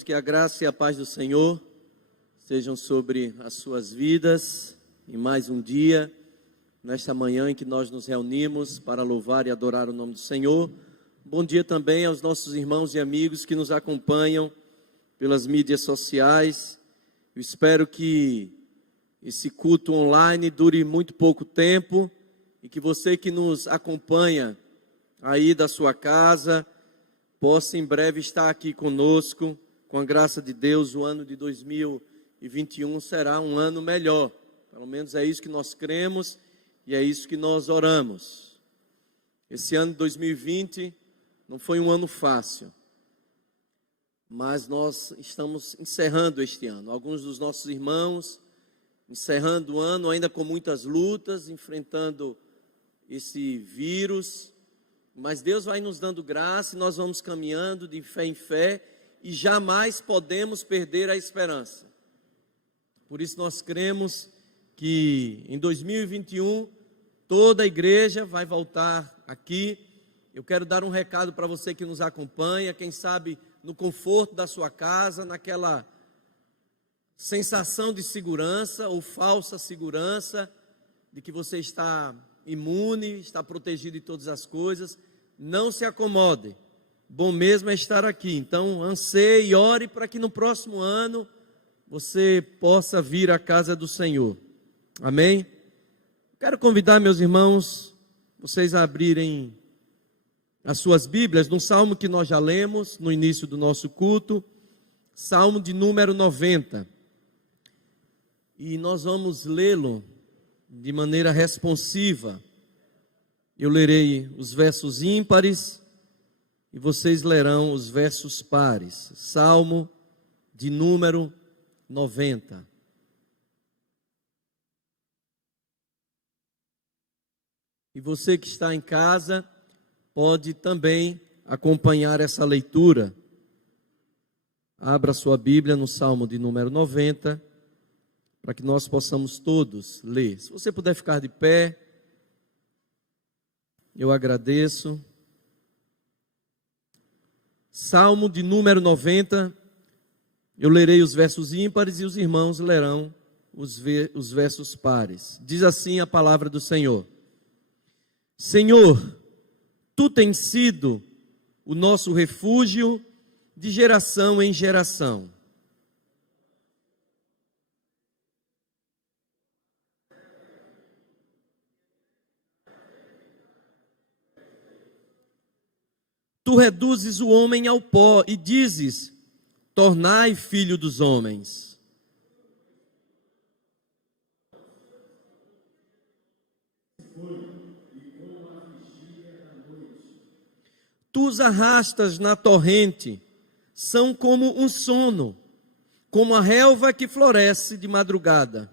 irmãos, que a graça e a paz do Senhor sejam sobre as suas vidas em mais um dia, nesta manhã em que nós nos reunimos para louvar e adorar o nome do Senhor. Bom dia também aos nossos irmãos e amigos que nos acompanham pelas mídias sociais. Eu espero que esse culto online dure muito pouco tempo e que você que nos acompanha aí da sua casa possa em breve estar aqui conosco. Com a graça de Deus, o ano de 2021 será um ano melhor. Pelo menos é isso que nós cremos e é isso que nós oramos. Esse ano de 2020 não foi um ano fácil, mas nós estamos encerrando este ano. Alguns dos nossos irmãos encerrando o ano ainda com muitas lutas, enfrentando esse vírus, mas Deus vai nos dando graça e nós vamos caminhando de fé em fé e jamais podemos perder a esperança. Por isso nós cremos que em 2021 toda a igreja vai voltar aqui. Eu quero dar um recado para você que nos acompanha, quem sabe no conforto da sua casa, naquela sensação de segurança ou falsa segurança, de que você está imune, está protegido de todas as coisas. Não se acomode, bom mesmo é estar aqui. Então anseie e ore para que no próximo ano você possa vir à casa do Senhor, amém? Quero convidar meus irmãos, vocês a abrirem as suas Bíblias no Salmo que nós já lemos no início do nosso culto, Salmo de número 90, e nós vamos lê-lo de maneira responsiva. Eu lerei os versos ímpares e vocês lerão os versos pares. Salmo de número 90. E você que está em casa pode também acompanhar essa leitura. Abra sua Bíblia no Salmo de número 90, para que nós possamos todos ler. Se você puder ficar de pé, eu agradeço. Salmo de número 90, eu lerei os versos ímpares e os irmãos lerão os versos pares. Diz assim a palavra do Senhor: Senhor, Tu tens sido o nosso refúgio de geração em geração. Tu reduzes o homem ao pó e dizes: tornai filho dos homens. Tu os arrastas na torrente, são como um sono, como a relva que floresce de madrugada.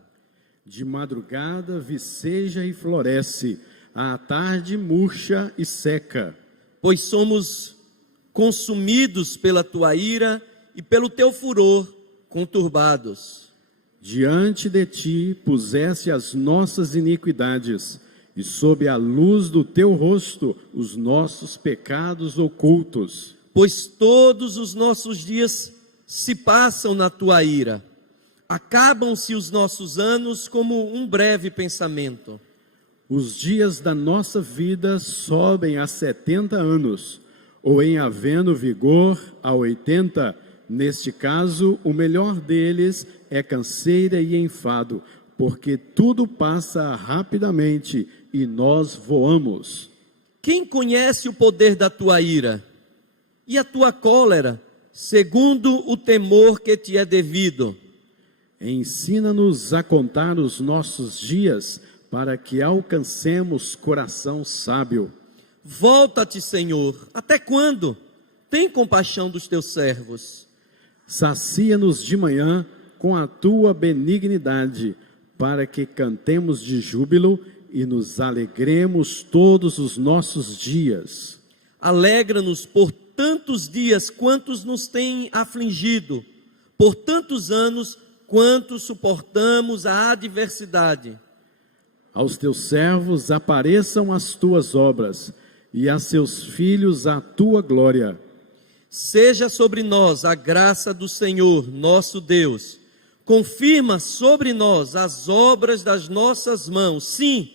De madrugada viceja e floresce, à tarde murcha e seca. Pois somos consumidos pela tua ira e pelo teu furor conturbados. Diante de ti puseste as nossas iniquidades, e sob a luz do teu rosto os nossos pecados ocultos. Pois todos os nossos dias se passam na tua ira, acabam-se os nossos anos como um breve pensamento. Os dias da nossa vida sobem a 70 anos, ou em havendo vigor a 80, neste caso o melhor deles é canseira e enfado, porque tudo passa rapidamente e nós voamos. Quem conhece o poder da tua ira e a tua cólera, segundo o temor que te é devido? Ensina-nos a contar os nossos dias, para que alcancemos coração sábio. Volta-te, Senhor, até quando? Tem compaixão dos teus servos. Sacia-nos de manhã com a tua benignidade, para que cantemos de júbilo e nos alegremos todos os nossos dias. Alegra-nos por tantos dias quantos nos têm afligido, por tantos anos quanto suportamos a adversidade. Aos teus servos apareçam as tuas obras, e a seus filhos a tua glória. Seja sobre nós a graça do Senhor, nosso Deus. Confirma sobre nós as obras das nossas mãos. Sim,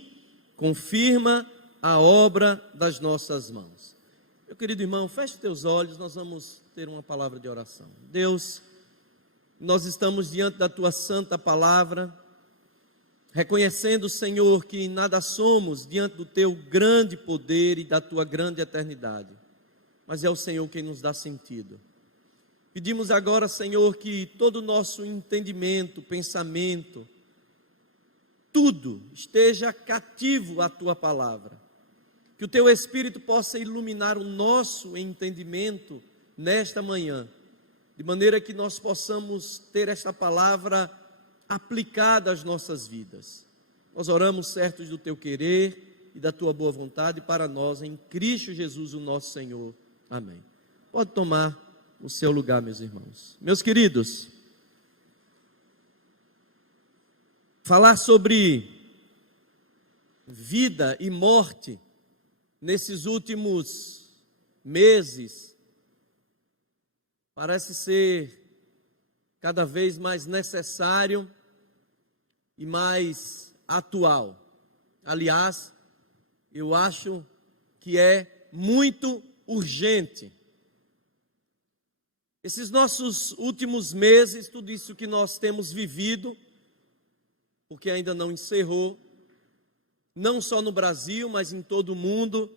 confirma a obra das nossas mãos. Meu querido irmão, feche teus olhos, nós vamos ter uma palavra de oração. Deus, nós estamos diante da tua santa palavra, reconhecendo, Senhor, que nada somos diante do teu grande poder e da tua grande eternidade, mas é o Senhor quem nos dá sentido. Pedimos agora, Senhor, que todo o nosso entendimento, pensamento, tudo esteja cativo à tua palavra. Que o teu Espírito possa iluminar o nosso entendimento nesta manhã, de maneira que nós possamos ter esta palavra aplicada às nossas vidas. Nós oramos certos do teu querer e da tua boa vontade para nós, em Cristo Jesus, o nosso Senhor. Amém. Pode tomar o seu lugar, meus irmãos. Meus queridos, falar sobre vida e morte nesses últimos meses parece ser cada vez mais necessário e mais atual. Aliás, eu acho que é muito urgente. Esses nossos últimos meses, tudo isso que nós temos vivido, porque ainda não encerrou, não só no Brasil, mas em todo o mundo,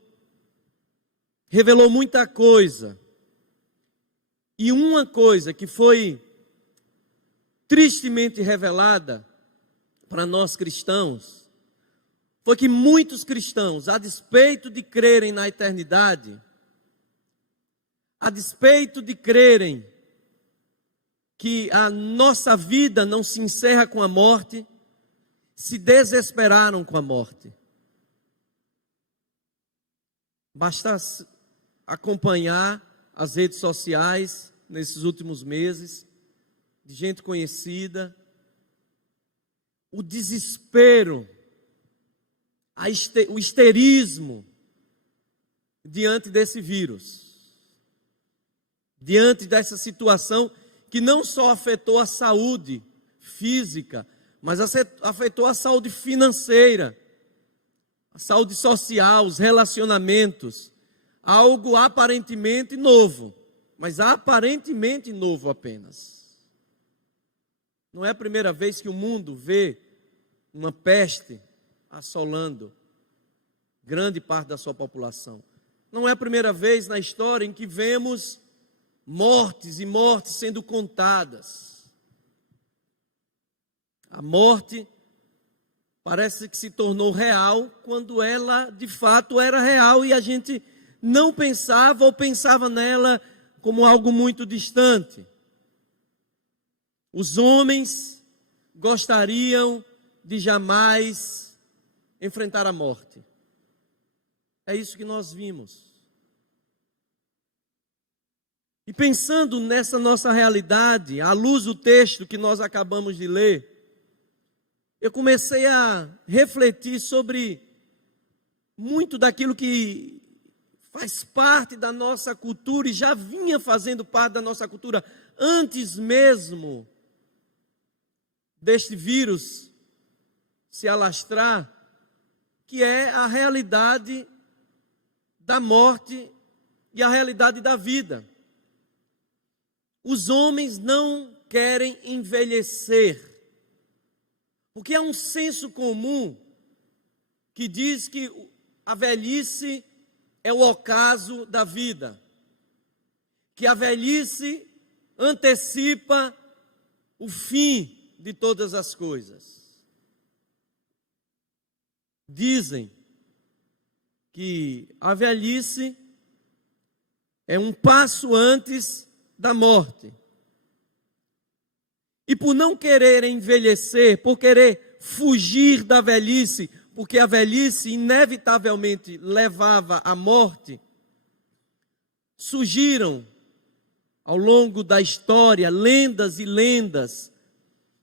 revelou muita coisa. E uma coisa que foi tristemente revelada para nós cristãos, foi que muitos cristãos, a despeito de crerem na eternidade, a despeito de crerem que a nossa vida não se encerra com a morte, se desesperaram com a morte. Basta acompanhar as redes sociais nesses últimos meses, de gente conhecida, o desespero, o histerismo diante desse vírus. Diante dessa situação que não só afetou a saúde física, mas afetou a saúde financeira, a saúde social, os relacionamentos. Algo aparentemente novo, mas aparentemente novo apenas. Não é a primeira vez que o mundo vê uma peste assolando grande parte da sua população. Não é a primeira vez na história em que vemos mortes e mortes sendo contadas. A morte parece que se tornou real quando ela de fato era real e a gente não pensava ou pensava nela como algo muito distante. Os homens gostariam de jamais enfrentar a morte. É isso que nós vimos. E pensando nessa nossa realidade, à luz do texto que nós acabamos de ler, eu comecei a refletir sobre muito daquilo que faz parte da nossa cultura e já vinha fazendo parte da nossa cultura antes mesmo deste vírus se alastrar, que é a realidade da morte e a realidade da vida. Os homens não querem envelhecer, porque há um senso comum que diz que a velhice é o ocaso da vida, que a velhice antecipa o fim de todas as coisas. Dizem que a velhice é um passo antes da morte. E por não querer envelhecer, por querer fugir da velhice, porque a velhice inevitavelmente levava à morte, surgiram ao longo da história lendas e lendas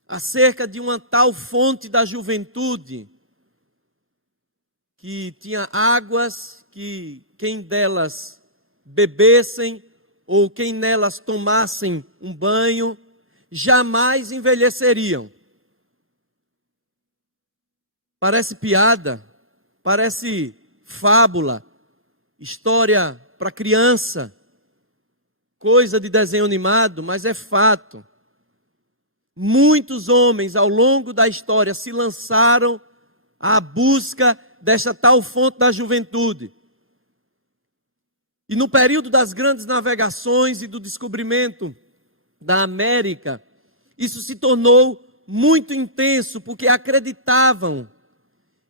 acerca de uma tal fonte da juventude que tinha águas que quem delas bebessem ou quem nelas tomassem um banho, jamais envelheceriam. Parece piada, parece fábula, história para criança, coisa de desenho animado, mas é fato. Muitos homens ao longo da história se lançaram à busca desta tal fonte da juventude. E no período das grandes navegações e do descobrimento da América, isso se tornou muito intenso, porque acreditavam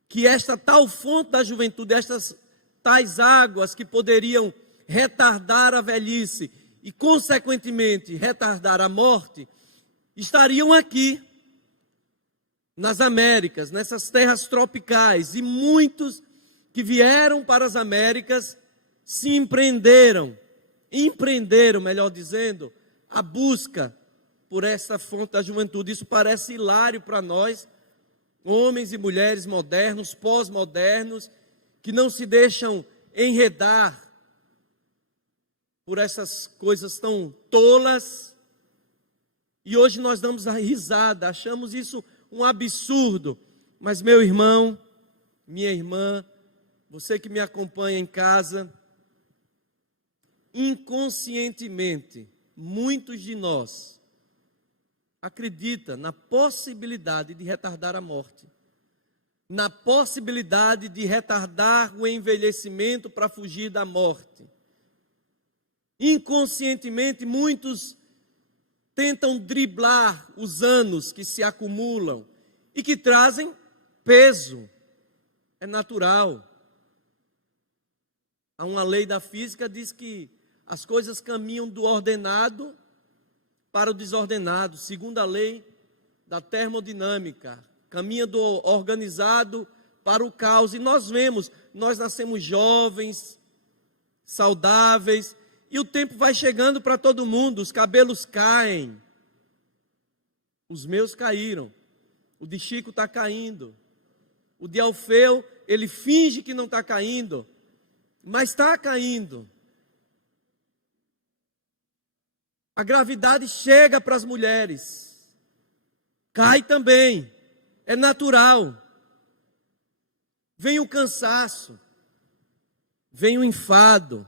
que esta tal fonte da juventude, estas tais águas que poderiam retardar a velhice e, consequentemente, retardar a morte, estariam aqui, nas Américas, nessas terras tropicais. E muitos que vieram para as Américas se empreenderam, melhor dizendo, a busca por essa fonte da juventude. Isso parece hilário para nós, homens e mulheres modernos, pós-modernos, que não se deixam enredar por essas coisas tão tolas. E hoje nós damos a risada, achamos isso um absurdo. Mas meu irmão, minha irmã, você que me acompanha em casa, inconscientemente, muitos de nós acreditam na possibilidade de retardar a morte, na possibilidade de retardar o envelhecimento para fugir da morte. Inconscientemente, muitos tentam driblar os anos que se acumulam e que trazem peso. É natural. Há uma lei da física que diz que as coisas caminham do ordenado para o desordenado, segundo a lei da termodinâmica, caminha do organizado para o caos. E nós vemos, nós nascemos jovens, saudáveis, e o tempo vai chegando para todo mundo, os cabelos caem. Os meus caíram, o de Chico está caindo, o de Alfeu, ele finge que não está caindo, mas está caindo. A gravidade chega para as mulheres, cai também, é natural. Vem o cansaço, vem o enfado.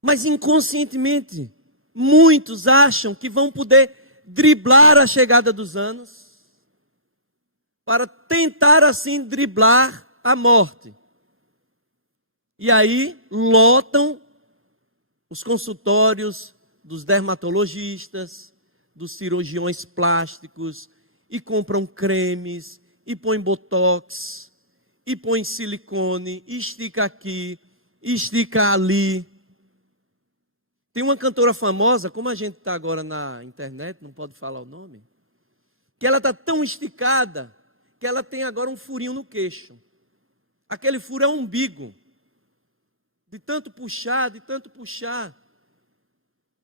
Mas inconscientemente, muitos acham que vão poder driblar a chegada dos anos, para tentar assim driblar a morte. E aí lotam os consultórios dos dermatologistas, dos cirurgiões plásticos, e compram cremes, e põem botox, e põem silicone, e estica aqui, e estica ali. Tem uma cantora famosa, como a gente está agora na internet, não pode falar o nome, que ela está tão esticada, que ela tem agora um furinho no queixo. Aquele furo é um umbigo. De tanto puxar,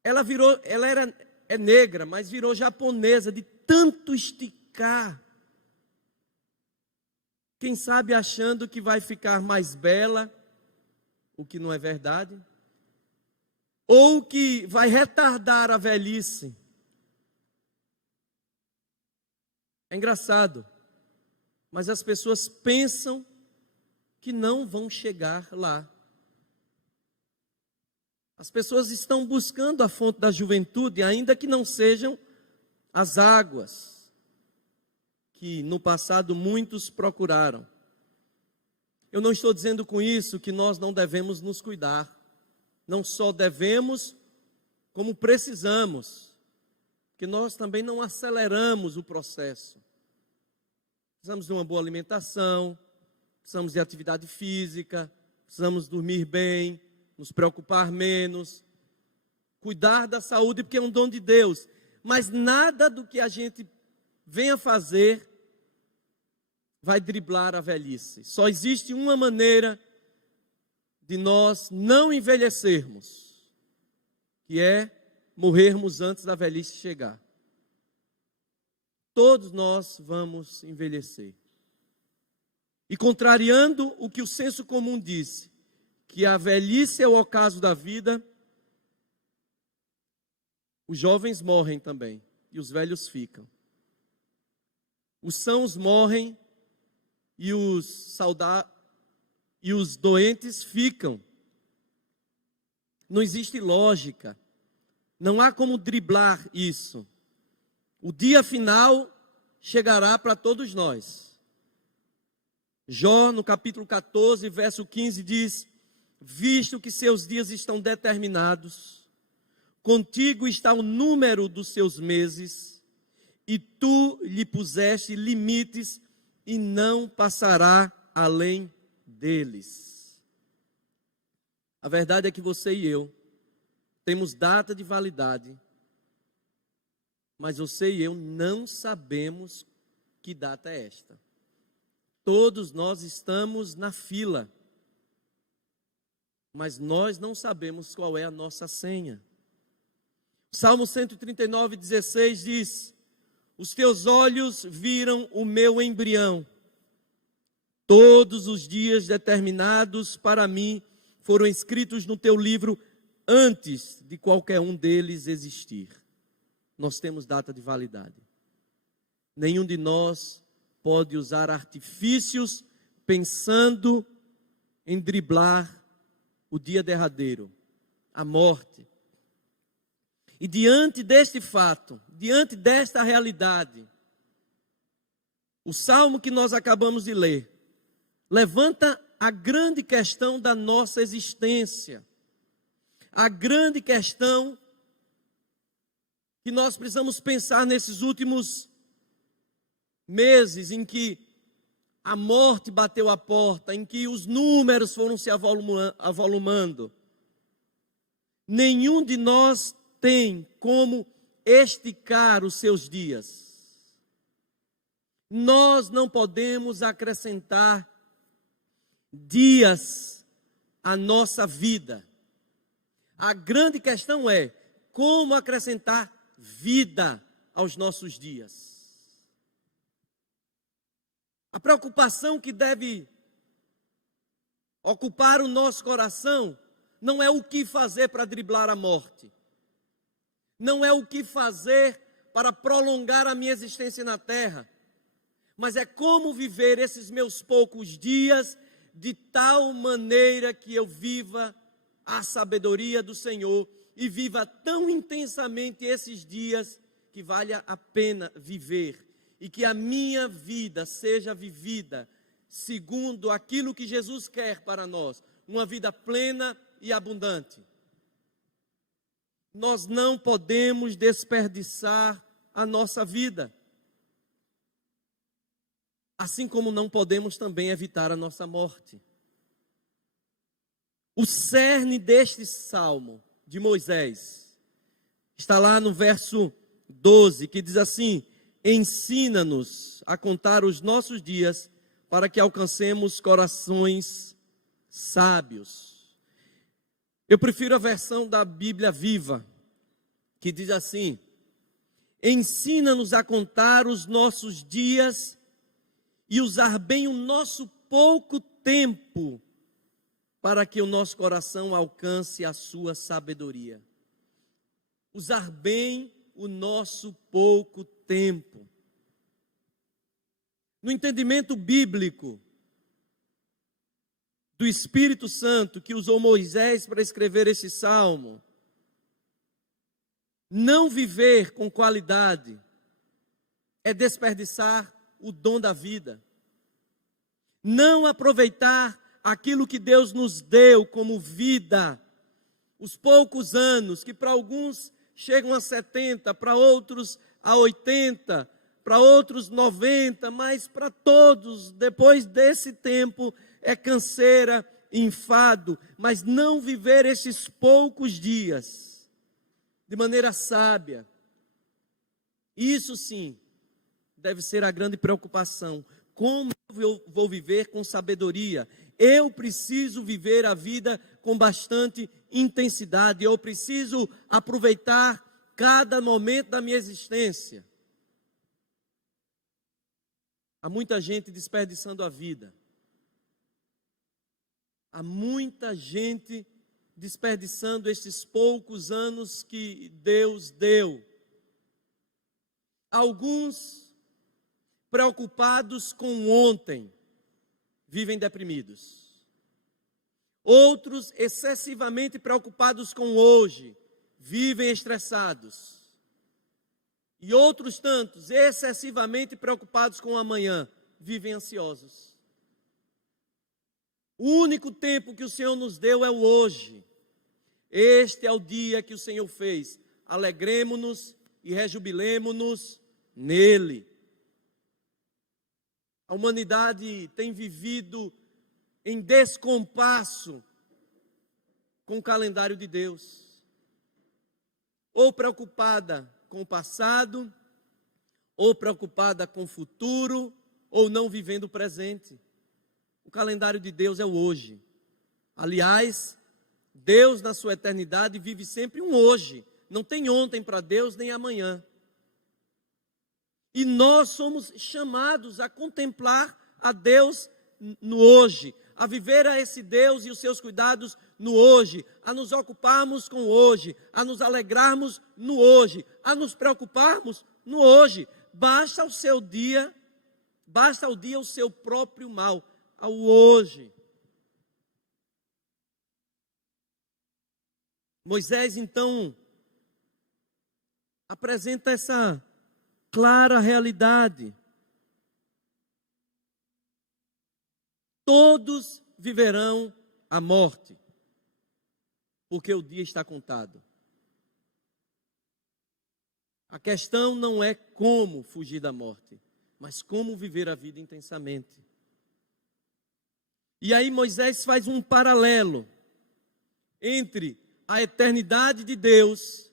ela é negra, mas virou japonesa, de tanto esticar. Quem sabe achando que vai ficar mais bela, o que não é verdade, ou que vai retardar a velhice. É engraçado, mas as pessoas pensam que não vão chegar lá. As pessoas estão buscando a fonte da juventude, ainda que não sejam as águas que no passado muitos procuraram. Eu não estou dizendo com isso que nós não devemos nos cuidar. Não só devemos, como precisamos, porque nós também não aceleramos o processo. Precisamos de uma boa alimentação, precisamos de atividade física, precisamos dormir bem, nos preocupar menos, cuidar da saúde, porque é um dom de Deus. Mas nada do que a gente venha fazer vai driblar a velhice. Só existe uma maneira de nós não envelhecermos, que é morrermos antes da velhice chegar. Todos nós vamos envelhecer. E contrariando o que o senso comum disse, que a velhice é o ocaso da vida, Os jovens morrem também e os velhos ficam. Os sãos morrem e os doentes ficam. Não existe lógica. Não há como driblar isso. O dia final chegará para todos nós. Jó, no capítulo 14, verso 15, diz: visto que seus dias estão determinados, contigo está o número dos seus meses, e tu lhe puseste limites, e não passará além deles. A verdade é que você e eu temos data de validade, mas você e eu não sabemos que data é esta. Todos nós estamos na fila, mas nós não sabemos qual é a nossa senha. Salmo 139, 16 diz: os teus olhos viram o meu embrião. Todos os dias determinados para mim foram escritos no teu livro antes de qualquer um deles existir. Nós temos data de validade. Nenhum de nós pode usar artifícios pensando em driblar o dia derradeiro, a morte. E diante deste fato, diante desta realidade, o salmo que nós acabamos de ler levanta a grande questão da nossa existência, a grande questão que nós precisamos pensar nesses últimos meses em que a morte bateu a porta, em que os números foram se avolumando. Nenhum de nós tem como esticar os seus dias. Nós não podemos acrescentar dias à nossa vida. A grande questão é como acrescentar vida aos nossos dias. A preocupação que deve ocupar o nosso coração não é o que fazer para driblar a morte. Não é o que fazer para prolongar a minha existência na terra. Mas é como viver esses meus poucos dias de tal maneira que eu viva a sabedoria do Senhor e viva tão intensamente esses dias que valha a pena viver. E que a minha vida seja vivida segundo aquilo que Jesus quer para nós, uma vida plena e abundante. Nós não podemos desperdiçar a nossa vida, assim como não podemos também evitar a nossa morte. O cerne deste salmo de Moisés está lá no verso 12, que diz assim: ensina-nos a contar os nossos dias para que alcancemos corações sábios. Eu prefiro a versão da Bíblia Viva, que diz assim: ensina-nos a contar os nossos dias e usar bem o nosso pouco tempo, para que o nosso coração alcance a sua sabedoria. Usar bem o nosso pouco tempo. No entendimento bíblico do Espírito Santo que usou Moisés para escrever esse salmo, não viver com qualidade é desperdiçar o dom da vida. Não aproveitar aquilo que Deus nos deu como vida, os poucos anos que para alguns chegam a 70, para outros a 80, para outros 90, mas para todos, depois desse tempo, é canseira, enfado. Mas não viver esses poucos dias de maneira sábia, isso sim deve ser a grande preocupação. Como eu vou viver com sabedoria? Eu preciso viver a vida com bastante intensidade. Eu preciso aproveitar cada momento da minha existência. Há muita gente desperdiçando a vida. Há muita gente desperdiçando estes poucos anos que Deus deu. Alguns, preocupados com ontem, vivem deprimidos. Outros, excessivamente preocupados com hoje, vivem estressados. E outros tantos, excessivamente preocupados com o amanhã, vivem ansiosos. O único tempo que o Senhor nos deu é o hoje. Este é o dia que o Senhor fez. Alegremo-nos e rejubilemo-nos nele. A humanidade tem vivido em descompasso com o calendário de Deus. Ou preocupada com o passado, ou preocupada com o futuro, ou não vivendo o presente. O calendário de Deus é o hoje. Aliás, Deus na sua eternidade vive sempre um hoje. Não tem ontem para Deus, nem amanhã. E nós somos chamados a contemplar a Deus no hoje, a viver a esse Deus e os seus cuidados no hoje, a nos ocuparmos com o hoje, a nos alegrarmos no hoje, a nos preocuparmos no hoje. Basta o dia o seu próprio mal, ao hoje. Moisés, então, apresenta essa clara realidade. Todos viverão a morte, porque o dia está contado. A questão não é como fugir da morte, mas como viver a vida intensamente. E aí Moisés faz um paralelo entre a eternidade de Deus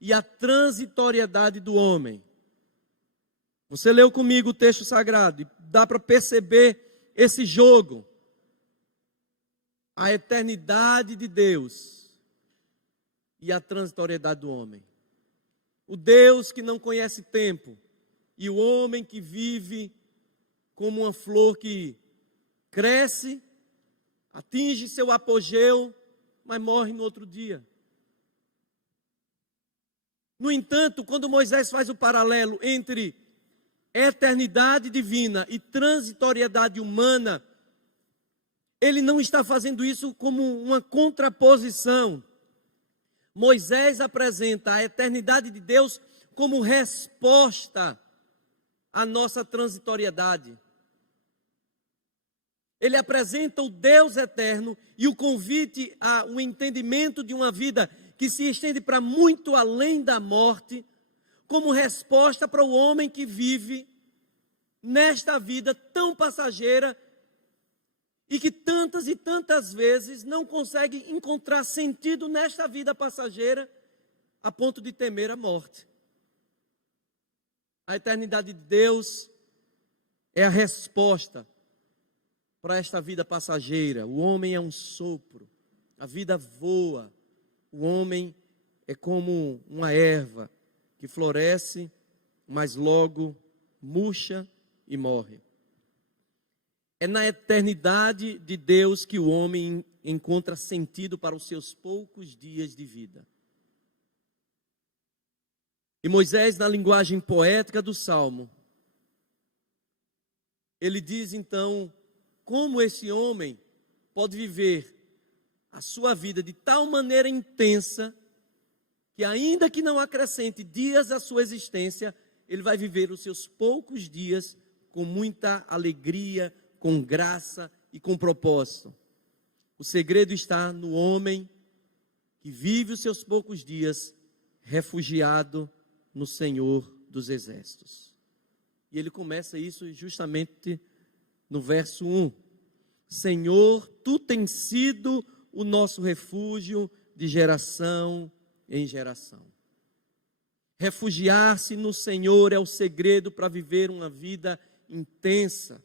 e a transitoriedade do homem. Você leu comigo o texto sagrado e dá para perceber esse jogo. A eternidade de Deus e a transitoriedade do homem. O Deus que não conhece tempo e o homem que vive como uma flor que cresce, atinge seu apogeu, mas morre no outro dia. No entanto, quando Moisés faz o paralelo entre eternidade divina e transitoriedade humana, ele não está fazendo isso como uma contraposição. Moisés apresenta a eternidade de Deus como resposta à nossa transitoriedade. Ele apresenta o Deus eterno e o convite ao entendimento de uma vida que se estende para muito além da morte, como resposta para o homem que vive nesta vida tão passageira e que tantas e tantas vezes não consegue encontrar sentido nesta vida passageira a ponto de temer a morte. A eternidade de Deus é a resposta para esta vida passageira. O homem é um sopro, a vida voa, o homem é como uma erva que floresce, mas logo murcha e morre. É na eternidade de Deus que o homem encontra sentido para os seus poucos dias de vida. E Moisés, na linguagem poética do Salmo, ele diz então como esse homem pode viver a sua vida de tal maneira intensa que, ainda que não acrescente dias à sua existência, ele vai viver os seus poucos dias com muita alegria, com graça e com propósito. O segredo está no homem que vive os seus poucos dias refugiado no Senhor dos Exércitos. E ele começa isso justamente no verso 1. Senhor, tu tens sido o nosso refúgio de geração em geração. Refugiar-se no Senhor é o segredo para viver uma vida intensa.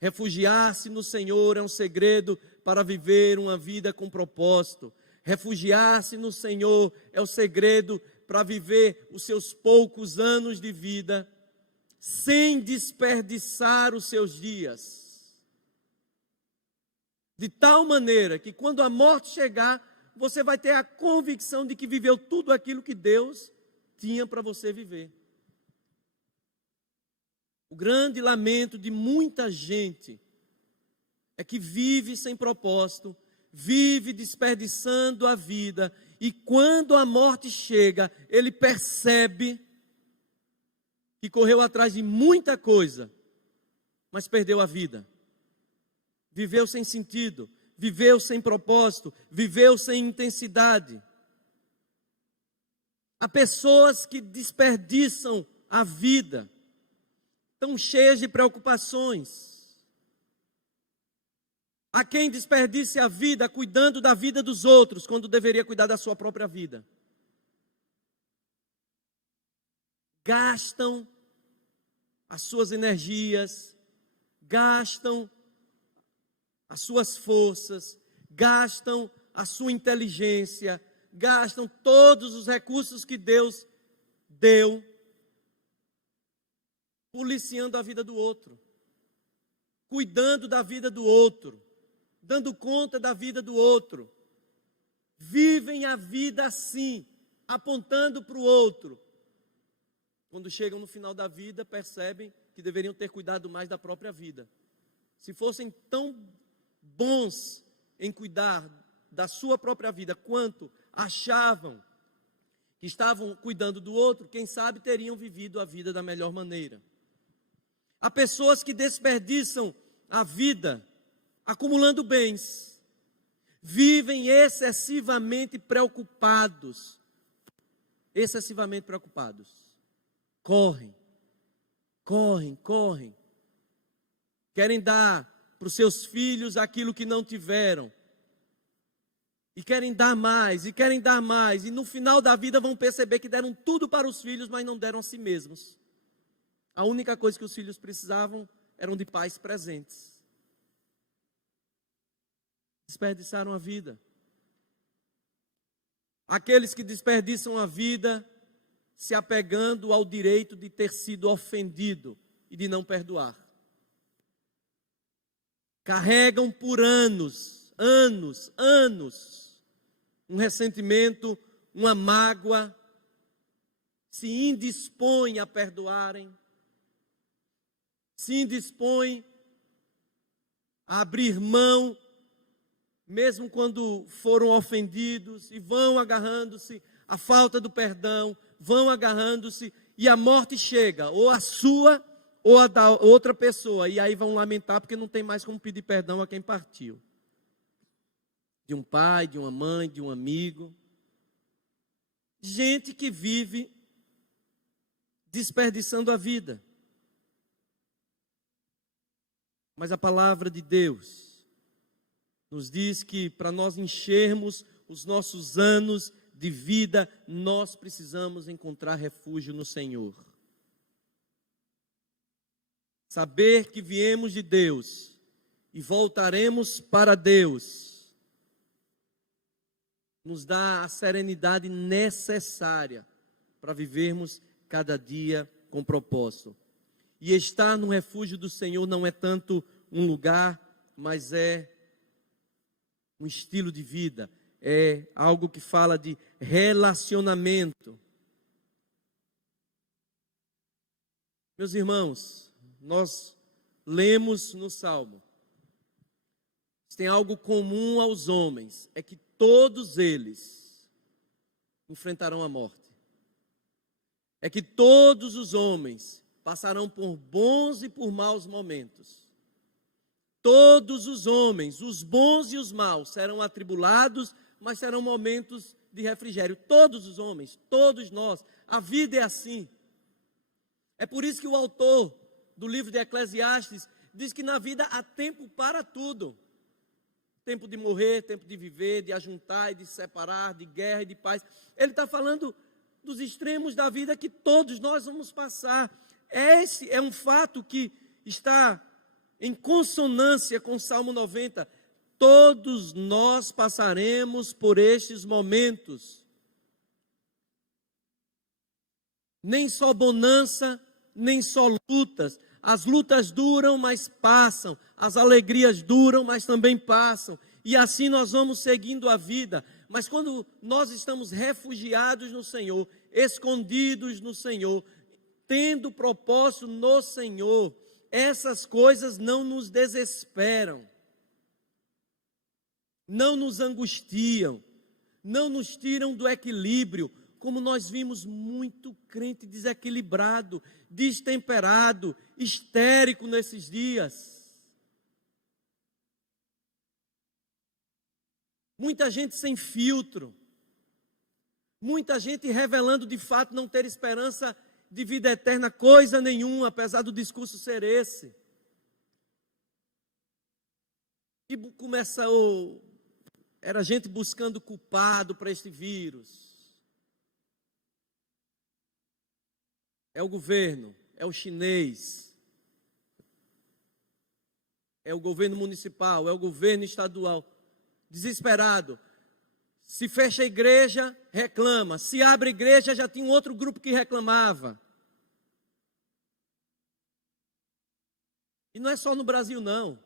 Refugiar-se no Senhor é um segredo para viver uma vida com propósito. Refugiar-se no Senhor é o segredo para viver os seus poucos anos de vida sem desperdiçar os seus dias. De tal maneira que quando a morte chegar, você vai ter a convicção de que viveu tudo aquilo que Deus tinha para você viver. O grande lamento de muita gente é que vive sem propósito, vive desperdiçando a vida, e quando a morte chega, ele percebe que correu atrás de muita coisa, mas perdeu a vida. Viveu sem sentido, viveu sem propósito, viveu sem intensidade. Há pessoas que desperdiçam a vida, estão cheias de preocupações. Há quem desperdice a vida cuidando da vida dos outros, quando deveria cuidar da sua própria vida. Gastam as suas energias, gastam as suas forças, gastam a sua inteligência, gastam todos os recursos que Deus deu, policiando a vida do outro, cuidando da vida do outro, dando conta da vida do outro. Vivem a vida assim, apontando para o outro. Quando chegam no final da vida, percebem que deveriam ter cuidado mais da própria vida. Se fossem tão bons em cuidar da sua própria vida quanto achavam que estavam cuidando do outro, quem sabe teriam vivido a vida da melhor maneira. Há pessoas que desperdiçam a vida acumulando bens, vivem excessivamente preocupados, correm, querem dar para os seus filhos aquilo que não tiveram, e querem dar mais, e no final da vida vão perceber que deram tudo para os filhos, mas não deram a si mesmos. A única coisa que os filhos precisavam eram de pais presentes. Desperdiçaram a vida. Aqueles que desperdiçam a vida se apegando ao direito de ter sido ofendido e de não perdoar. Carregam por anos, um ressentimento, uma mágoa, se indispõem a perdoarem, se indispõem a abrir mão, mesmo quando foram ofendidos, e vão agarrando-se à falta do perdão, vão agarrando-se, e a morte chega, ou a sua, ou a da outra pessoa, e aí vão lamentar porque não tem mais como pedir perdão a quem partiu. De um pai, de uma mãe, de um amigo. Gente que vive desperdiçando a vida. Mas a palavra de Deus nos diz que para nós enchermos os nossos anos de vida, nós precisamos encontrar refúgio no Senhor. Saber que viemos de Deus e voltaremos para Deus nos dá a serenidade necessária para vivermos cada dia com propósito. E estar no refúgio do Senhor não é tanto um lugar, mas é um estilo de vida, é algo que fala de relacionamento. Meus irmãos, nós lemos no Salmo, tem algo comum aos homens, é que todos eles enfrentarão a morte. É que todos os homens passarão por bons e por maus momentos. Todos os homens, os bons e os maus, serão atribulados, mas serão momentos de refrigério. Todos os homens, todos nós, a vida é assim. É por isso que o autor do livro de Eclesiastes diz que na vida há tempo para tudo. Tempo de morrer, tempo de viver, de ajuntar e de separar, de guerra e de paz. Ele está falando dos extremos da vida que todos nós vamos passar. Esse é um fato que está em consonância com o Salmo 90. Todos nós passaremos por estes momentos. Nem só bonança, nem só lutas. As lutas duram, mas passam. As alegrias duram, mas também passam. E assim nós vamos seguindo a vida. Mas quando nós estamos refugiados no Senhor, escondidos no Senhor, tendo propósito no Senhor, essas coisas não nos desesperam, não nos angustiam, não nos tiram do equilíbrio, como nós vimos muito crente desequilibrado, destemperado, histérico nesses dias. Muita gente sem filtro, muita gente revelando de fato não ter esperança de vida eterna, coisa nenhuma, apesar do discurso ser esse. E era gente buscando culpado para este vírus. É o governo, é o chinês, é o governo municipal, é o governo estadual. Desesperado. Se fecha a igreja, reclama. Se abre a igreja, já tinha um outro grupo que reclamava. E não é só no Brasil, não.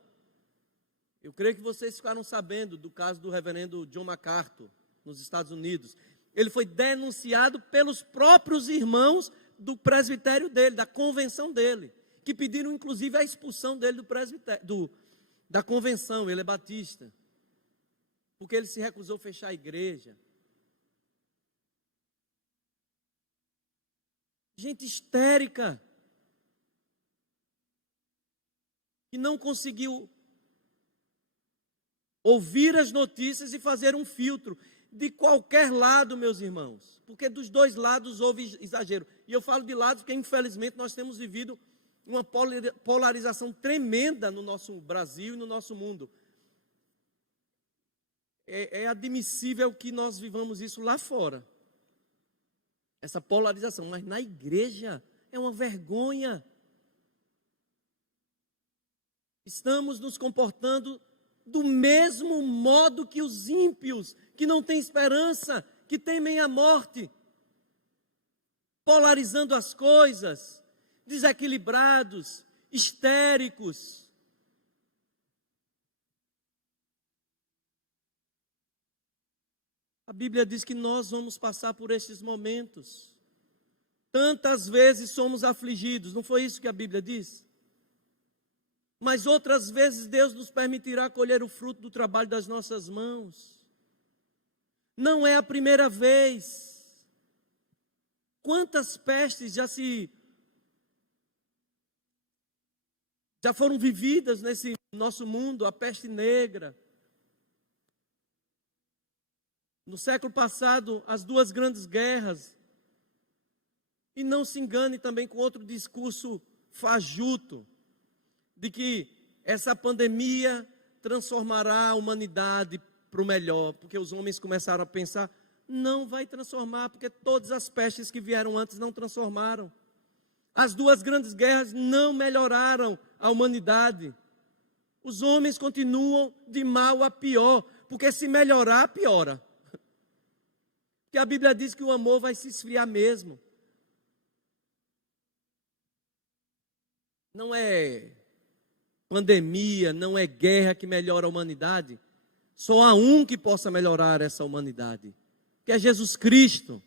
Eu creio que vocês ficaram sabendo do caso do reverendo John MacArthur, nos Estados Unidos. Ele foi denunciado pelos próprios irmãos do presbitério dele, da convenção dele, que pediram inclusive a expulsão dele do presbitério, da convenção. Ele é batista, porque ele se recusou a fechar a igreja. Gente histérica, que não conseguiu ouvir as notícias e fazer um filtro de qualquer lado, meus irmãos, porque dos dois lados houve exagero. E eu falo de lados porque, infelizmente, nós temos vivido uma polarização tremenda no nosso Brasil e no nosso mundo. É admissível que nós vivamos isso lá fora, essa polarização, mas na igreja é uma vergonha. Estamos nos comportando do mesmo modo que os ímpios, que não têm esperança, que temem a morte, polarizando as coisas, desequilibrados, histéricos. A Bíblia diz que nós vamos passar por estes momentos. Tantas vezes somos afligidos, não foi isso que a Bíblia diz? Mas outras vezes Deus nos permitirá colher o fruto do trabalho das nossas mãos. Não é a primeira vez. Quantas pestes já foram vividas nesse nosso mundo? A peste negra. No século passado, as duas grandes guerras. E não se engane também com outro discurso fajuto, de que essa pandemia transformará a humanidade para o melhor, porque os homens começaram a pensar, não vai transformar, porque todas as pestes que vieram antes não transformaram. As duas grandes guerras não melhoraram a humanidade. Os homens continuam de mal a pior, porque se melhorar, piora. Porque a Bíblia diz que o amor vai se esfriar mesmo. Não é pandemia, não é guerra que melhora a humanidade. Só há um que possa melhorar essa humanidade, que é Jesus Cristo.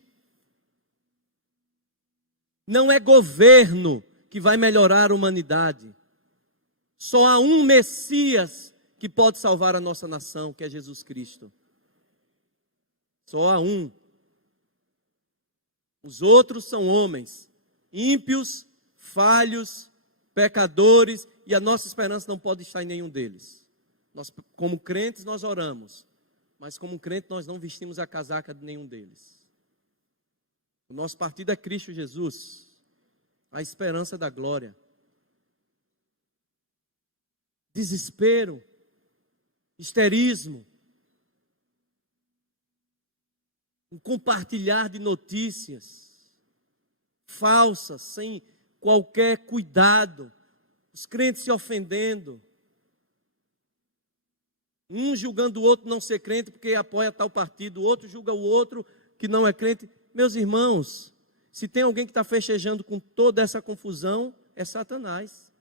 Não é governo que vai melhorar a humanidade. Só há um Messias que pode salvar a nossa nação, que é Jesus Cristo. Só há um. Os outros são homens, ímpios, falhos, pecadores, e a nossa esperança não pode estar em nenhum deles. Nós, como crentes, nós oramos, mas como crente nós não vestimos a casaca de nenhum deles. O nosso partido é Cristo Jesus, a esperança da glória. Desespero, histerismo, um compartilhar de notícias falsas, sem qualquer cuidado, os crentes se ofendendo, um julgando o outro não ser crente porque apoia tal partido, o outro julga o outro que não é crente. Meus irmãos, se tem alguém que está festejando com toda essa confusão, é Satanás.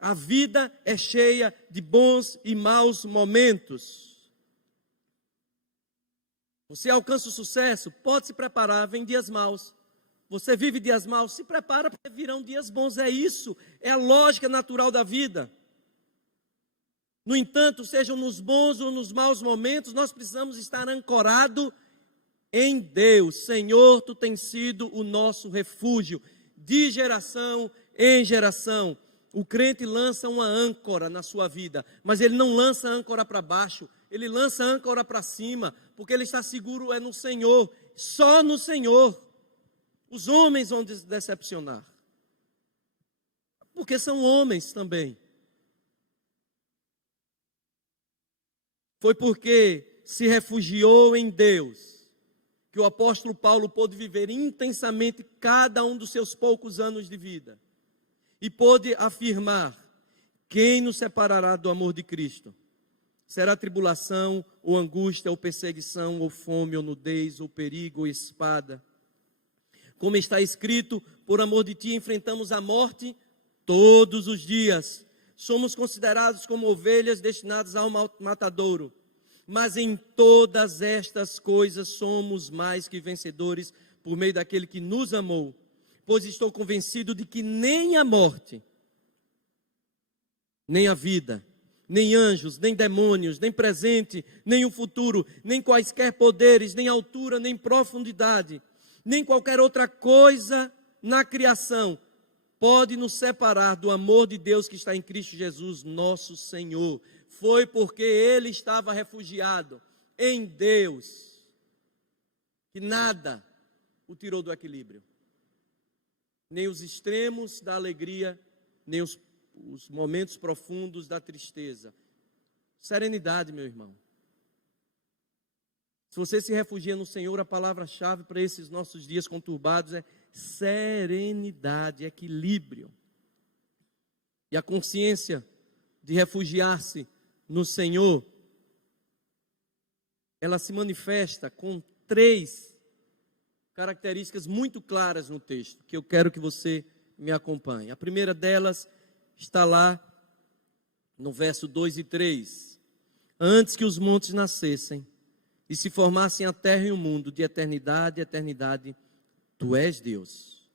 A vida é cheia de bons e maus momentos. Você alcança o sucesso, pode se preparar, vem dias maus. Você vive dias maus, se prepara porque virão dias bons. É isso, é a lógica natural da vida. No entanto, sejam nos bons ou nos maus momentos, nós precisamos estar ancorados em Deus. Senhor, Tu tens sido o nosso refúgio, de geração em geração. O crente lança uma âncora na sua vida, mas ele não lança âncora para baixo, ele lança âncora para cima, porque ele está seguro no Senhor, só no Senhor. Os homens vão decepcionar, porque são homens também. Foi porque se refugiou em Deus que o apóstolo Paulo pôde viver intensamente cada um dos seus poucos anos de vida. E pôde afirmar: quem nos separará do amor de Cristo? Será tribulação, ou angústia, ou perseguição, ou fome, ou nudez, ou perigo, ou espada? Como está escrito, por amor de ti enfrentamos a morte todos os dias. Somos considerados como ovelhas destinadas ao matadouro. Mas em todas estas coisas somos mais que vencedores por meio daquele que nos amou. Pois estou convencido de que nem a morte, nem a vida, nem anjos, nem demônios, nem presente, nem o futuro, nem quaisquer poderes, nem altura, nem profundidade, nem qualquer outra coisa na criação pode nos separar do amor de Deus que está em Cristo Jesus, nosso Senhor. Foi porque ele estava refugiado em Deus que nada o tirou do equilíbrio. Nem os extremos da alegria, nem os momentos profundos da tristeza. Serenidade, meu irmão. Se você se refugia no Senhor, a palavra-chave para esses nossos dias conturbados é serenidade, equilíbrio. E a consciência de refugiar-se no Senhor, ela se manifesta com 3 características muito claras no texto, que eu quero que você me acompanhe. A primeira delas está lá no verso 2 e 3. Antes que os montes nascessem e se formassem a terra e o mundo, de eternidade a eternidade, Tu és Deus.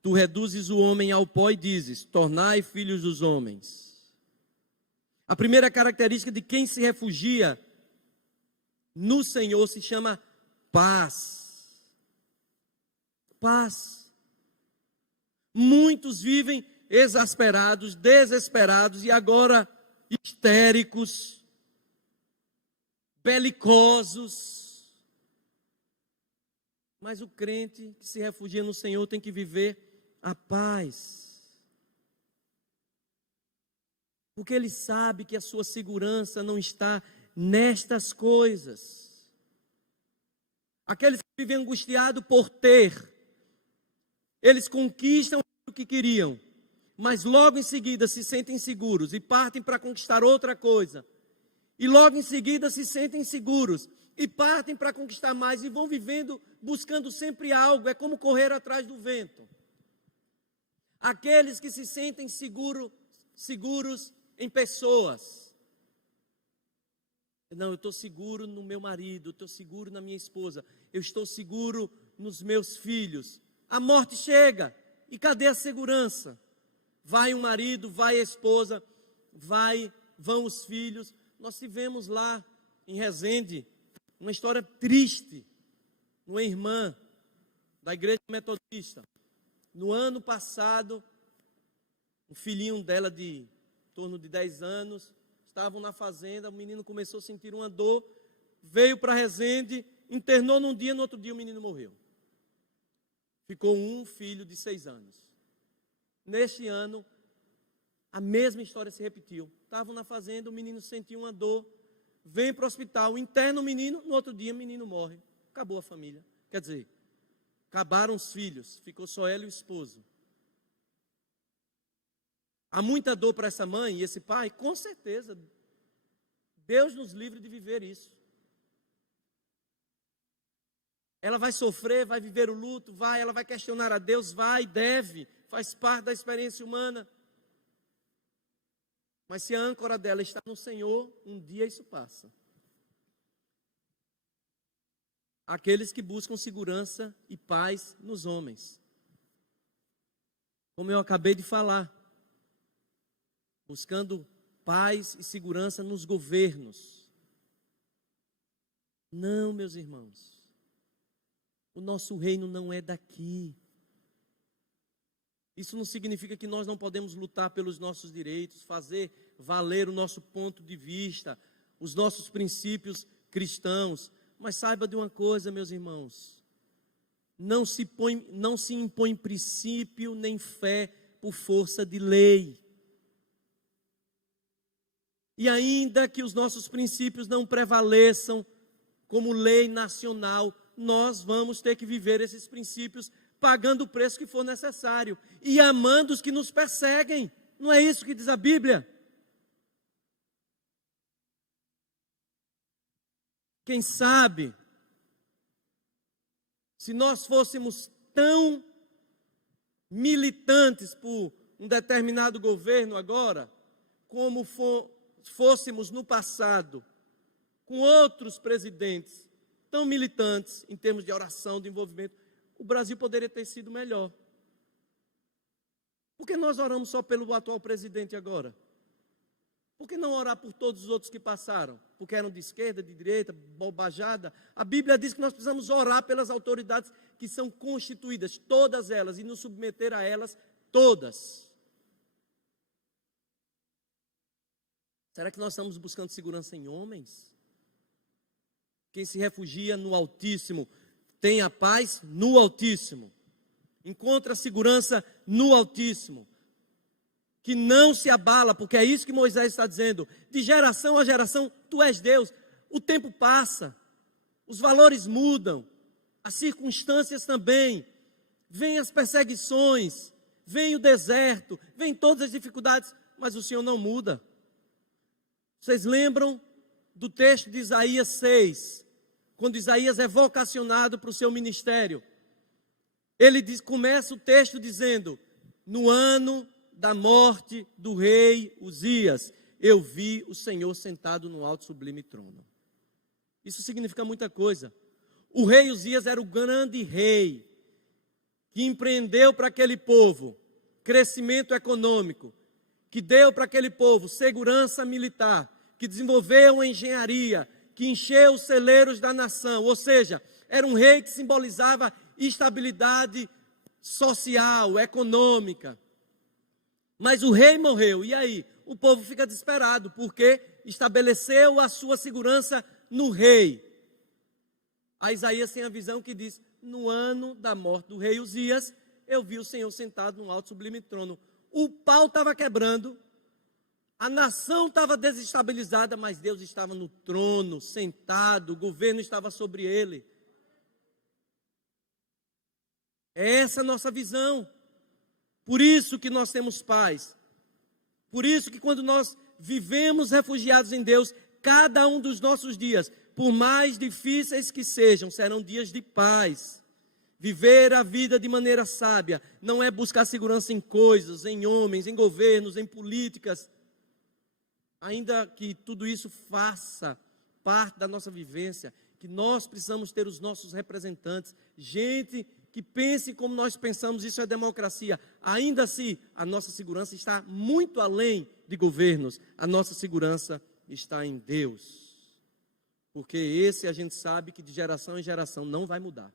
Tu reduzes o homem ao pó e dizes: tornai filhos dos homens. A primeira característica de quem se refugia no Senhor se chama paz. Paz. Muitos vivem exasperados, desesperados e agora histéricos, belicosos. Mas o crente que se refugia no Senhor tem que viver a paz. Porque ele sabe que a sua segurança não está nestas coisas. Aqueles que vivem angustiados por ter, eles conquistam o que queriam, mas logo em seguida se sentem seguros e partem para conquistar outra coisa. E logo em seguida se sentem seguros e partem para conquistar mais e vão vivendo, buscando sempre algo. É como correr atrás do vento. Aqueles que se sentem seguros em pessoas. Não, eu estou seguro no meu marido, eu estou seguro na minha esposa, eu estou seguro nos meus filhos. A morte chega, e cadê a segurança? Vai o marido, vai a esposa, vão os filhos. Nós tivemos lá em Resende uma história triste, uma irmã da igreja metodista. No ano passado, um filhinho dela de em torno de 10 anos, estavam na fazenda, o menino começou a sentir uma dor, veio para Resende, internou num dia, no outro dia o menino morreu. Ficou um filho de 6 anos. Neste ano, a mesma história se repetiu. Estavam na fazenda, o menino sentiu uma dor, vem para o hospital, interna o menino, no outro dia o menino morre. Acabou a família. Quer dizer, acabaram os filhos, ficou só ela e o esposo. Há muita dor para essa mãe e esse pai? Com certeza. Deus nos livre de viver isso. Ela vai sofrer, vai viver o luto, ela vai questionar a Deus, deve, faz parte da experiência humana. Mas se a âncora dela está no Senhor, um dia isso passa. Aqueles que buscam segurança e paz nos homens. Como eu acabei de falar, buscando paz e segurança nos governos. Não, meus irmãos, o nosso reino não é daqui. Isso não significa que nós não podemos lutar pelos nossos direitos, fazer valer o nosso ponto de vista, os nossos princípios cristãos. Mas saiba de uma coisa, meus irmãos, não se impõe princípio nem fé por força de lei. E ainda que os nossos princípios não prevaleçam como lei nacional, nós vamos ter que viver esses princípios pagando o preço que for necessário e amando os que nos perseguem. Não é isso que diz a Bíblia? Quem sabe, se nós fôssemos tão militantes por um determinado governo agora, como fôssemos no passado, com outros presidentes tão militantes em termos de oração, de envolvimento, o Brasil poderia ter sido melhor. Por que nós oramos só pelo atual presidente agora? Por que não orar por todos os outros que passaram? Porque eram de esquerda, de direita, bobajada? A Bíblia diz que nós precisamos orar pelas autoridades que são constituídas, todas elas, e nos submeter a elas todas. Será que nós estamos buscando segurança em homens? Quem se refugia no Altíssimo tem a paz no Altíssimo. Encontra segurança no Altíssimo. Que não se abala, porque é isso que Moisés está dizendo. De geração a geração, tu és Deus. O tempo passa, os valores mudam, as circunstâncias também. Vêm as perseguições, vem o deserto, vem todas as dificuldades, mas o Senhor não muda. Vocês lembram do texto de Isaías 6, quando Isaías é vocacionado para o seu ministério? Ele começa o texto dizendo: no ano da morte do rei Uzias, eu vi o Senhor sentado no alto sublime trono. Isso significa muita coisa. O rei Uzias era o grande rei que empreendeu para aquele povo crescimento econômico, que deu para aquele povo segurança militar, que desenvolveu a engenharia, que encheu os celeiros da nação. Ou seja, era um rei que simbolizava estabilidade social, econômica. Mas o rei morreu, e aí? O povo fica desesperado, porque estabeleceu a sua segurança no rei. A Isaías tem a visão que diz: no ano da morte do rei Uzias, eu vi o Senhor sentado num alto sublime trono. O pau estava quebrando, a nação estava desestabilizada, mas Deus estava no trono, sentado, o governo estava sobre ele. É essa a nossa visão. Por isso que nós temos paz. Por isso que quando nós vivemos refugiados em Deus, cada um dos nossos dias, por mais difíceis que sejam, serão dias de paz. Viver a vida de maneira sábia não é buscar segurança em coisas, em homens, em governos, em políticas. Ainda que tudo isso faça parte da nossa vivência, que nós precisamos ter os nossos representantes, gente que pense como nós pensamos, isso é democracia. Ainda assim, a nossa segurança está muito além de governos. A nossa segurança está em Deus. Porque esse a gente sabe que de geração em geração não vai mudar.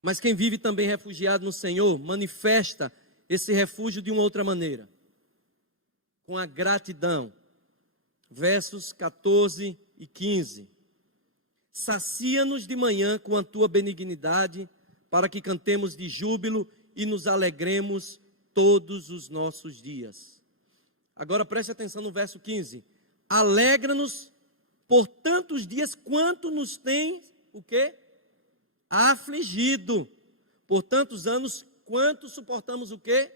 Mas quem vive também refugiado no Senhor, manifesta esse refúgio de uma outra maneira. Com a gratidão. Versos 14 e 15. Sacia-nos de manhã com a tua benignidade, para que cantemos de júbilo e nos alegremos todos os nossos dias. Agora preste atenção no verso 15. Alegra-nos por tantos dias quanto nos tem, o quê? Afligido. Por tantos anos quanto suportamos o quê?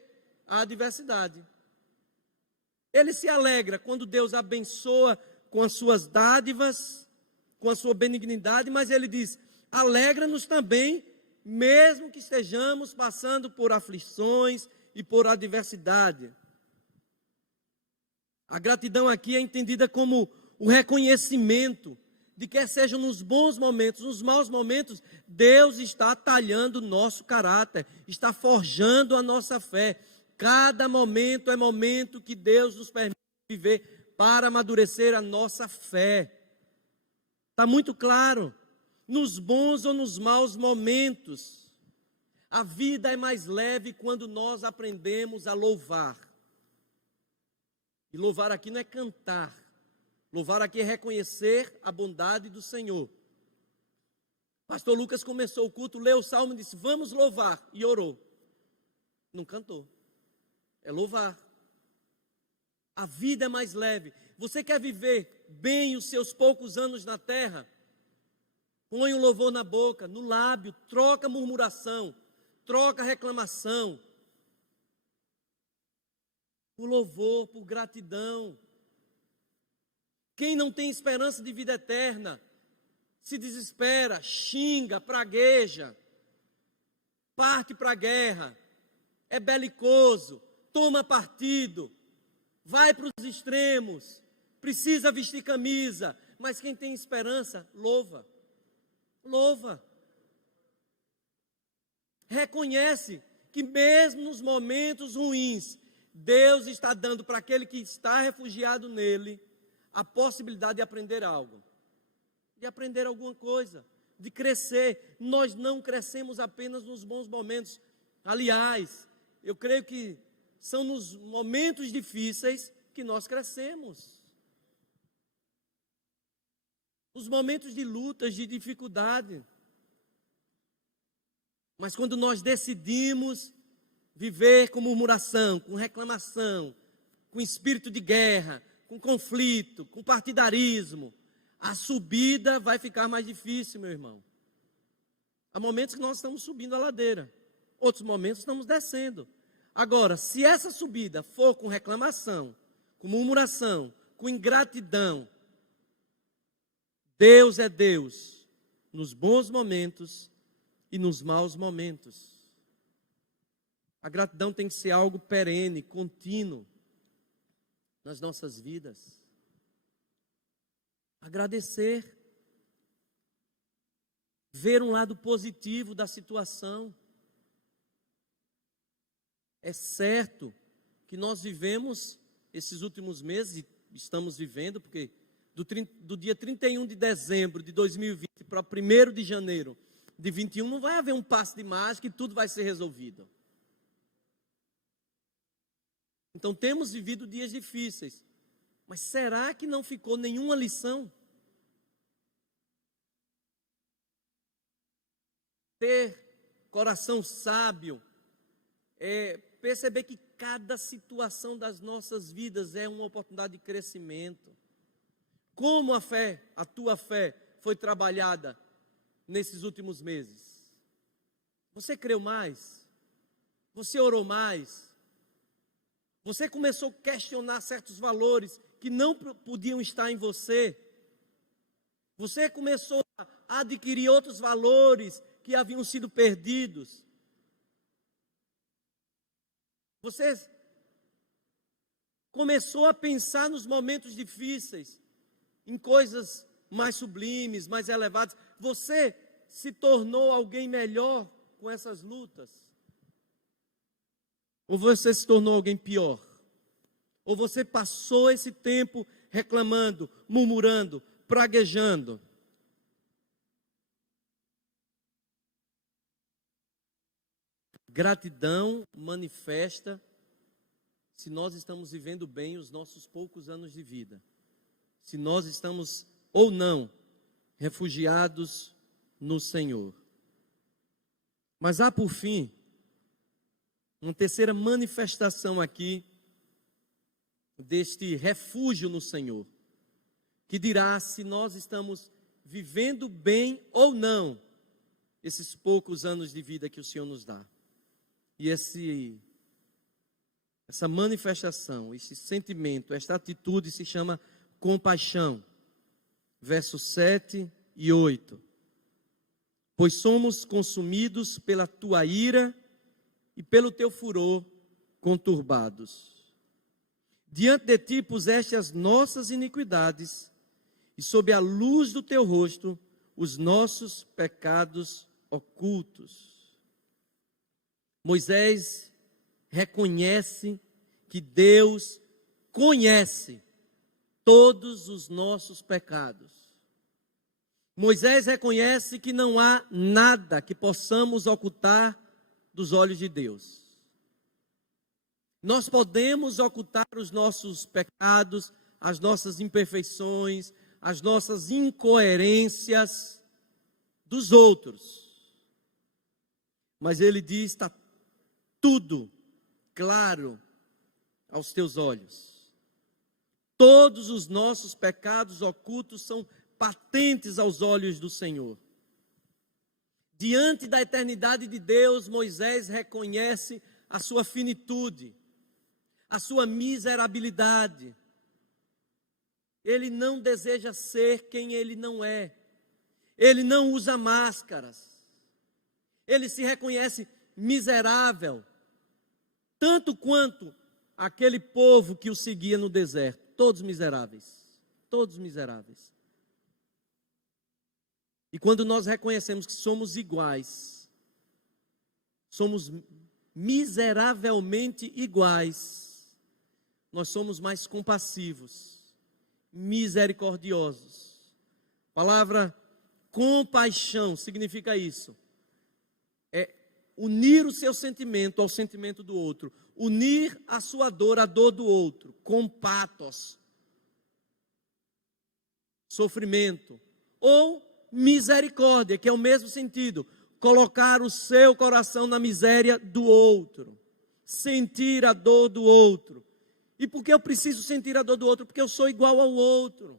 A adversidade. Ele se alegra quando Deus abençoa com as suas dádivas, com a sua benignidade, mas ele diz: alegra-nos também, mesmo que estejamos passando por aflições e por adversidade. A gratidão aqui é entendida como o reconhecimento de que, quer sejam nos bons momentos, nos maus momentos, Deus está talhando o nosso caráter, está forjando a nossa fé. Cada momento é momento que Deus nos permite viver para amadurecer a nossa fé. Está muito claro, nos bons ou nos maus momentos, a vida é mais leve quando nós aprendemos a louvar. E louvar aqui não é cantar, louvar aqui é reconhecer a bondade do Senhor. Pastor Lucas começou o culto, leu o salmo e disse, vamos louvar, e orou. Não cantou, é louvar. A vida é mais leve. Você quer viver bem os seus poucos anos na terra? Põe o louvor na boca, no lábio, troca murmuração, troca reclamação. Por louvor, por gratidão. Quem não tem esperança de vida eterna, se desespera, xinga, pragueja, parte para a guerra, é belicoso, toma partido, vai para os extremos, precisa vestir camisa, mas quem tem esperança, louva, louva. Reconhece que mesmo nos momentos ruins, Deus está dando para aquele que está refugiado nele, a possibilidade de aprender algo, de aprender alguma coisa, de crescer. Nós não crescemos apenas nos bons momentos. Aliás, eu creio que são nos momentos difíceis que nós crescemos. Os momentos de lutas, de dificuldade. Mas quando nós decidimos viver com murmuração, com reclamação, com espírito de guerra, com conflito, com partidarismo, a subida vai ficar mais difícil, meu irmão. Há momentos que nós estamos subindo a ladeira, outros momentos estamos descendo. Agora, se essa subida for com reclamação, com murmuração, com ingratidão, Deus é Deus nos bons momentos e nos maus momentos. A gratidão tem que ser algo perene, contínuo nas nossas vidas. Agradecer, ver um lado positivo da situação. É certo que nós vivemos esses últimos meses, e estamos vivendo, porque do dia 31 de dezembro de 2020 para 1º de janeiro de 21, não vai haver um passe de mágica e tudo vai ser resolvido. Então temos vivido dias difíceis, mas será que não ficou nenhuma lição? Ter coração sábio, perceber que cada situação das nossas vidas é uma oportunidade de crescimento. Como a tua fé foi trabalhada nesses últimos meses? Você creu mais? Você orou mais? Você começou a questionar certos valores que não podiam estar em você? Você começou a adquirir outros valores que haviam sido perdidos? Você começou a pensar nos momentos difíceis, em coisas mais sublimes, mais elevadas? Você se tornou alguém melhor com essas lutas? Ou você se tornou alguém pior? Ou você passou esse tempo reclamando, murmurando, praguejando? Gratidão manifesta se nós estamos vivendo bem os nossos poucos anos de vida. Se nós estamos ou não refugiados no Senhor. Mas há por fim uma terceira manifestação aqui deste refúgio no Senhor, que dirá se nós estamos vivendo bem ou não esses poucos anos de vida que o Senhor nos dá. E essa manifestação, esse sentimento, esta atitude se chama compaixão. Versos 7 e 8. Pois somos consumidos pela tua ira e pelo teu furor conturbados. Diante de ti puseste as nossas iniquidades, e sob a luz do teu rosto, os nossos pecados ocultos. Moisés reconhece que Deus conhece todos os nossos pecados. Moisés reconhece que não há nada que possamos ocultar dos olhos de Deus. Nós podemos ocultar os nossos pecados, as nossas imperfeições, as nossas incoerências dos outros. Mas ele diz: está tudo claro aos teus olhos. Todos os nossos pecados ocultos são patentes aos olhos do Senhor. Diante da eternidade de Deus, Moisés reconhece a sua finitude, a sua miserabilidade. Ele não deseja ser quem ele não é. Ele não usa máscaras. Ele se reconhece miserável, tanto quanto aquele povo que o seguia no deserto. Todos miseráveis. Todos miseráveis. E quando nós reconhecemos que somos iguais, somos miseravelmente iguais, nós somos mais compassivos, misericordiosos. A palavra compaixão significa isso. É unir o seu sentimento ao sentimento do outro. Unir a sua dor à dor do outro. Com patos. Sofrimento. Ou misericórdia, que é o mesmo sentido. Colocar o seu coração na miséria do outro. Sentir a dor do outro. E por que eu preciso sentir a dor do outro? Porque eu sou igual ao outro.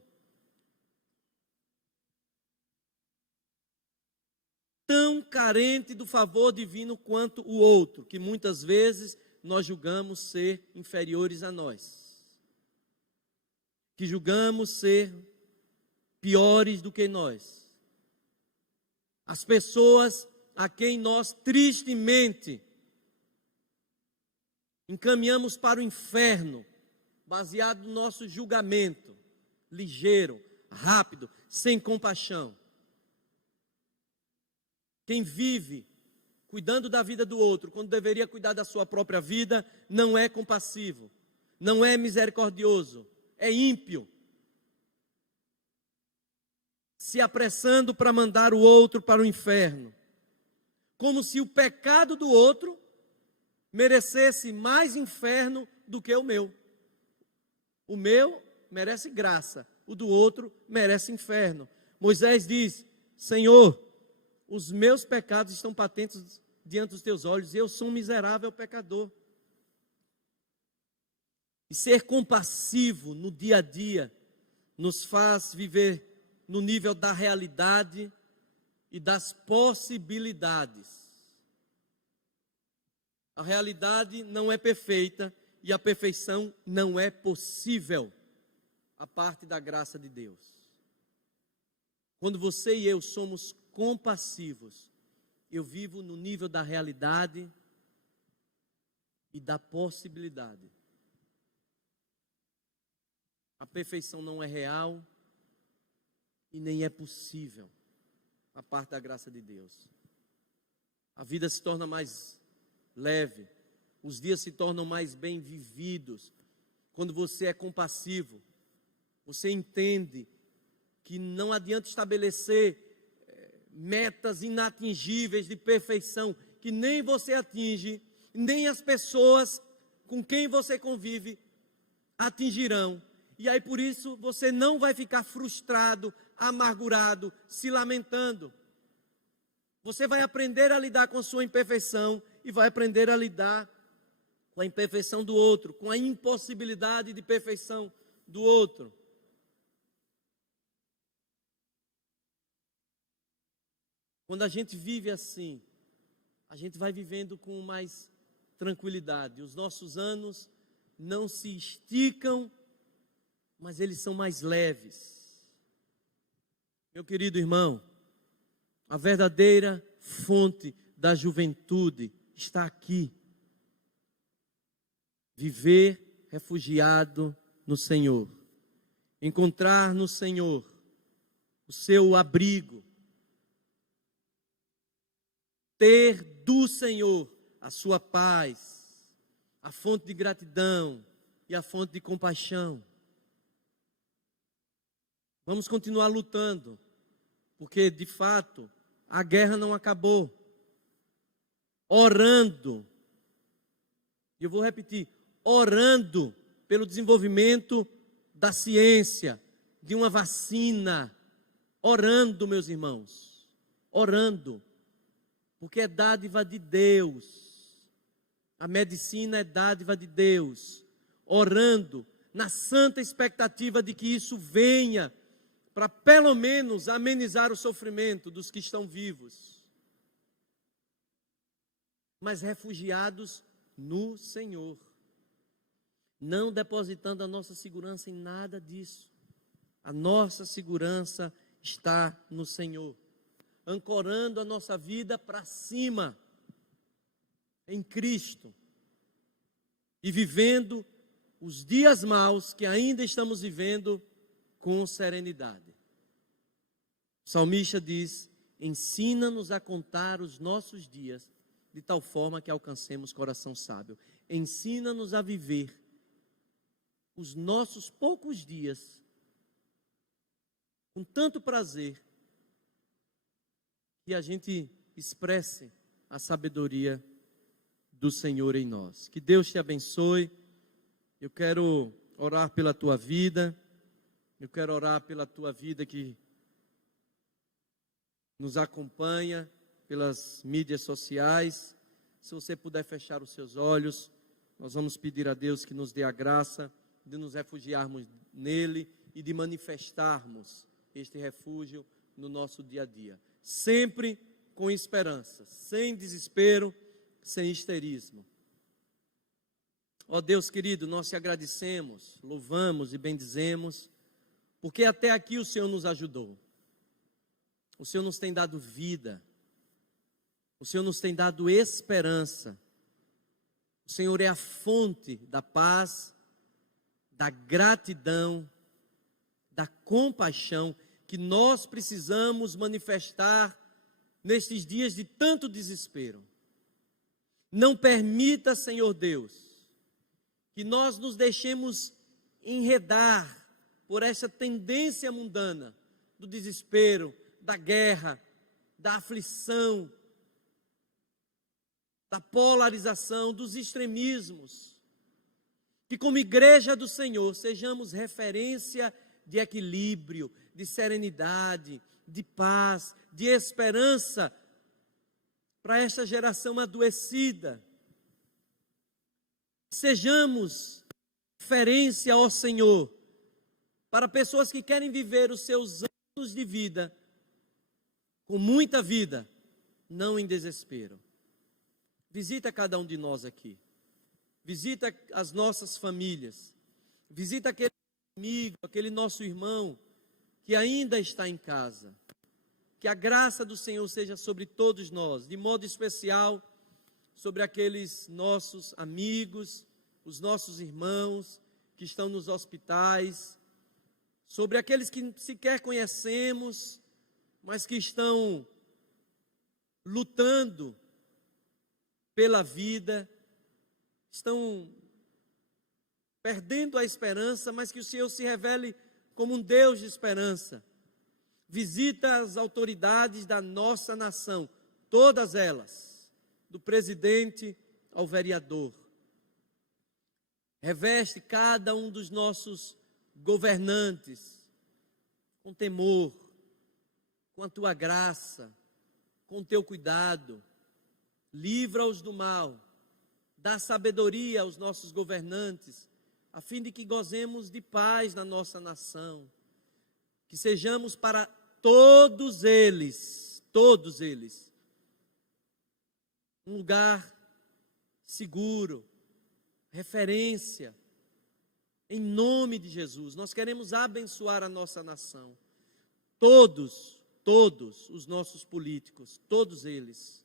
Tão carente do favor divino quanto o outro, que muitas vezes nós julgamos ser inferiores a nós. Que julgamos ser piores do que nós. As pessoas a quem nós tristemente encaminhamos para o inferno, baseado no nosso julgamento, ligeiro, rápido, sem compaixão. Quem vive cuidando da vida do outro, quando deveria cuidar da sua própria vida, não é compassivo, não é misericordioso, é ímpio. Se apressando para mandar o outro para o inferno. Como se o pecado do outro merecesse mais inferno do que o meu. O meu merece graça, o do outro merece inferno. Moisés diz: Senhor, os meus pecados estão patentes diante dos teus olhos, e eu sou um miserável pecador. E ser compassivo no dia a dia nos faz viver no nível da realidade e das possibilidades. A realidade não é perfeita e a perfeição não é possível a parte da graça de Deus. Quando você e eu somos compassivos, eu vivo no nível da realidade e da possibilidade. A perfeição não é real e nem é possível a parte da graça de Deus. A vida se torna mais leve, os dias se tornam mais bem vividos. Quando você é compassivo, você entende que não adianta estabelecer metas inatingíveis de perfeição, que nem você atinge, nem as pessoas com quem você convive atingirão. E aí por isso você não vai ficar frustrado, amargurado, se lamentando. Você vai aprender a lidar com a sua imperfeição e vai aprender a lidar com a imperfeição do outro, com a impossibilidade de perfeição do outro. Quando a gente vive assim, a gente vai vivendo com mais tranquilidade. Os nossos anos não se esticam, mas eles são mais leves. Meu querido irmão, a verdadeira fonte da juventude está aqui. Viver refugiado no Senhor, encontrar no Senhor o seu abrigo, ter do Senhor a sua paz, a fonte de gratidão e a fonte de compaixão. Vamos continuar lutando, porque de fato a guerra não acabou. Orando, e eu vou repetir, orando pelo desenvolvimento da ciência, de uma vacina, orando, meus irmãos, orando, porque é dádiva de Deus, a medicina é dádiva de Deus, orando, na santa expectativa de que isso venha, para pelo menos amenizar o sofrimento dos que estão vivos, mas refugiados no Senhor, não depositando a nossa segurança em nada disso. A nossa segurança está no Senhor, ancorando a nossa vida para cima, em Cristo, e vivendo os dias maus que ainda estamos vivendo com serenidade. O salmista diz: ensina-nos a contar os nossos dias, de tal forma que alcancemos coração sábio. Ensina-nos a viver os nossos poucos dias com tanto prazer, que a gente expresse a sabedoria do Senhor em nós. Que Deus te abençoe. Eu quero orar pela tua vida. Eu quero orar pela tua vida que nos acompanha pelas mídias sociais. Se você puder fechar os seus olhos, nós vamos pedir a Deus que nos dê a graça de nos refugiarmos nele e de manifestarmos este refúgio no nosso dia a dia. Sempre com esperança, sem desespero, sem histerismo. Ó Deus querido, nós te agradecemos, louvamos e bendizemos, porque até aqui o Senhor nos ajudou. O Senhor nos tem dado vida. O Senhor nos tem dado esperança. O Senhor é a fonte da paz, da gratidão, da compaixão que nós precisamos manifestar nestes dias de tanto desespero. Não permita, Senhor Deus, que nós nos deixemos enredar por essa tendência mundana do desespero, da guerra, da aflição, da polarização, dos extremismos. Que como igreja do Senhor sejamos referência de equilíbrio, de serenidade, de paz, de esperança para esta geração adoecida. Sejamos referência ao Senhor para pessoas que querem viver os seus anos de vida com muita vida, não em desespero. Visita cada um de nós aqui. Visita as nossas famílias. Visita aquele amigo, aquele nosso irmão que ainda está em casa. Que a graça do Senhor seja sobre todos nós, de modo especial sobre aqueles nossos amigos, os nossos irmãos que estão nos hospitais, sobre aqueles que sequer conhecemos, mas que estão lutando pela vida, estão perdendo a esperança, mas que o Senhor se revele como um Deus de esperança. Visita as autoridades da nossa nação, todas elas, do presidente ao vereador. Reveste cada um dos nossos governantes com temor, com a tua graça, com o teu cuidado. Livra-os do mal, dá sabedoria aos nossos governantes, a fim de que gozemos de paz na nossa nação, que sejamos para todos eles, um lugar seguro, referência, em nome de Jesus. Nós queremos abençoar a nossa nação, todos os nossos políticos, todos eles,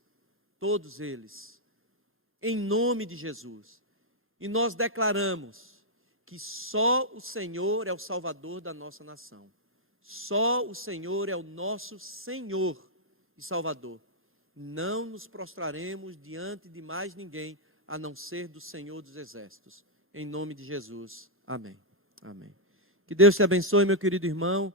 em nome de Jesus. E nós declaramos que só o Senhor é o Salvador da nossa nação. Só o Senhor é o nosso Senhor e Salvador. Não nos prostraremos diante de mais ninguém, a não ser do Senhor dos Exércitos. Em nome de Jesus. Amém. Amém. Que Deus te abençoe, meu querido irmão.